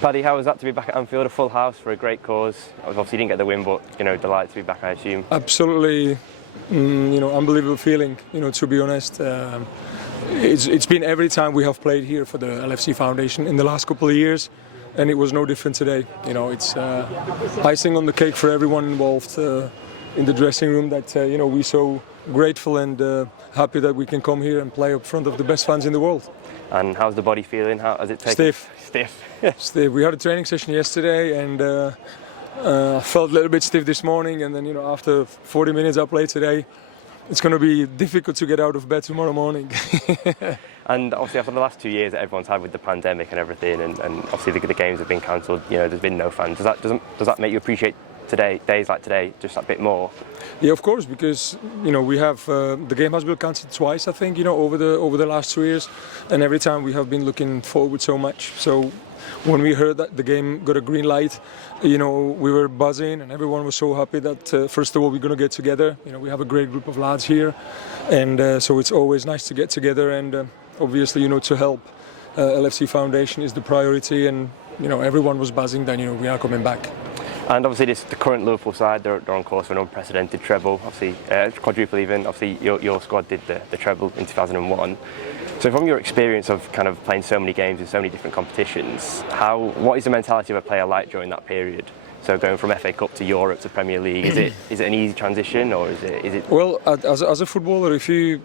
Paddy, how was that to be back at Anfield, a full house for a great cause? Obviously you didn't get the win, but delighted to be back, I assume. Absolutely, unbelievable feeling. To be honest, it's been every time we have played here for the LFC Foundation in the last couple of years, and it was no different today. It's icing on the cake for everyone involved in the dressing room. That we're so grateful and happy that we can come here and play up front of the best fans in the world. And how's the body feeling? How has it taken? Stiff. Stiff. We had a training session yesterday, and I felt a little bit stiff this morning. And then, after 40 minutes I played today, it's going to be difficult to get out of bed tomorrow morning. And obviously, after the last 2 years that everyone's had with the pandemic and everything, and obviously the games have been cancelled. There's been no fans. Does that make you appreciate days like today just a bit more? Yeah, of course, because we have the game has been cancelled twice, I think, over the last 2 years, and every time we have been looking forward so much. So when we heard that the game got a green light, we were buzzing, and everyone was so happy that first of all we're going to get together. We have a great group of lads here, and so it's always nice to get together, and obviously to help LFC Foundation is the priority, and everyone was buzzing that we are coming back. And obviously the current Liverpool side, they're on course for an unprecedented treble, obviously quadruple even. Obviously your squad did the treble in 2001. So from your experience of kind of playing so many games in so many different competitions, what is the mentality of a player like during that period? So going from FA Cup to Europe to Premier League, is it an easy transition, or is it? Well, as a footballer, if you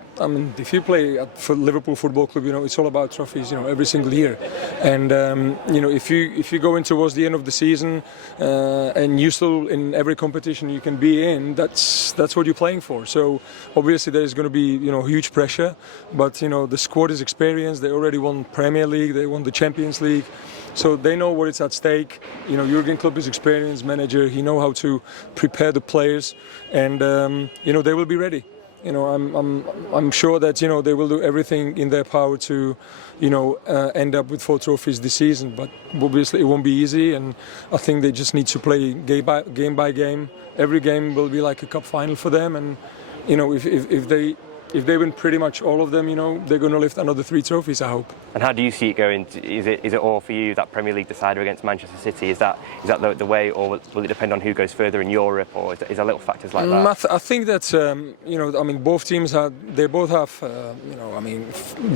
play for Liverpool Football Club, it's all about trophies, every single year. And if you go in towards the end of the season and you still in every competition you can be in, that's what you're playing for. So obviously there is going to be huge pressure, but the squad is experienced. They already won Premier League, they won the Champions League. So they know what is at stake. Jurgen Klopp is experienced manager. He knows how to prepare the players, and they will be ready. I'm sure that they will do everything in their power to end up with 4 trophies this season. But obviously it won't be easy, and I think they just need to play game by game. Every game will be like a cup final for them, and if they win pretty much all of them, they're going to lift another 3 trophies, I hope. And how do you see it going? Is it all for you, that Premier League decider against Manchester City? Is that the way, or will it depend on who goes further in Europe, or is there little factors like that? I think that both teams have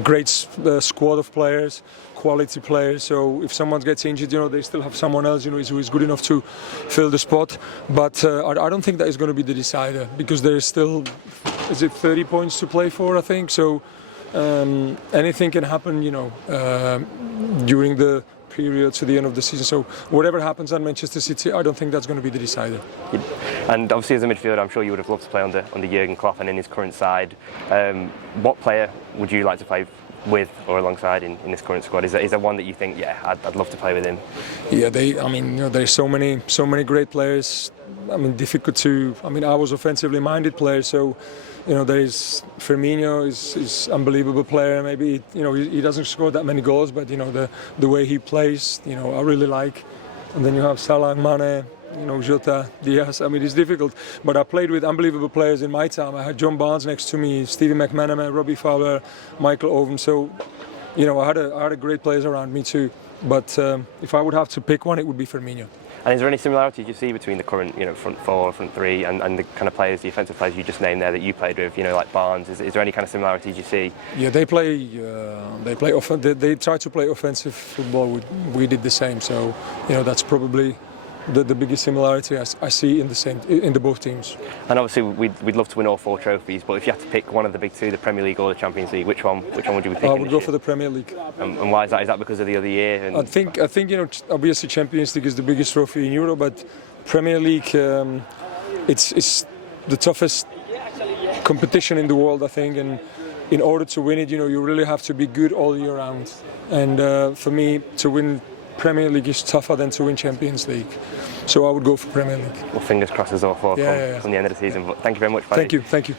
great squad of players, quality players. So if someone gets injured, they still have someone else who is good enough to fill the spot. But I don't think that is going to be the decider, because there is still 30 points to play for, I think. So anything can happen, during the period to the end of the season. So whatever happens at Manchester City, I don't think that's going to be the decider. And obviously as a midfielder, I'm sure you would have loved to play under Jurgen Klopp and in his current side. What player would you like to play with or alongside in this current squad? Is there one that you think, I'd love to play with him? Yeah, there's so many great players. Difficult to. I was offensively minded player, so there is Firmino is unbelievable player. Maybe he doesn't score that many goals, but the way he plays, I really like. And then you have Salah, Mane, Jota, Diaz. It's difficult. But I played with unbelievable players in my time. I had John Barnes next to me, Stevie McManaman, Robbie Fowler, Michael Owen. So I had a great players around me too. But if I would have to pick one, it would be Firmino. And is there any similarities you see between the current, front 4, front 3, and the kind of players, the offensive players you just named there that you played with, like Barnes? Is there any kind of similarities you see? Yeah, they try to play offensive football. We did the same. So that's probably the biggest similarity I see in the both teams. And obviously we'd love to win all 4 trophies, but if you had to pick one of the big 2, the Premier League or the Champions League, which one would you be picking? I would go for the Premier League. And why is that? Is that because of the other year? I think obviously Champions League is the biggest trophy in Europe, but Premier League it's the toughest competition in the world, I think, and in order to win it, you really have to be good all year round. And for me, to win Premier League is tougher than to win Champions League. So I would go for Premier League. Well, fingers crossed as all 4 come the end of the season. But thank you very much, Paddy. Thank you.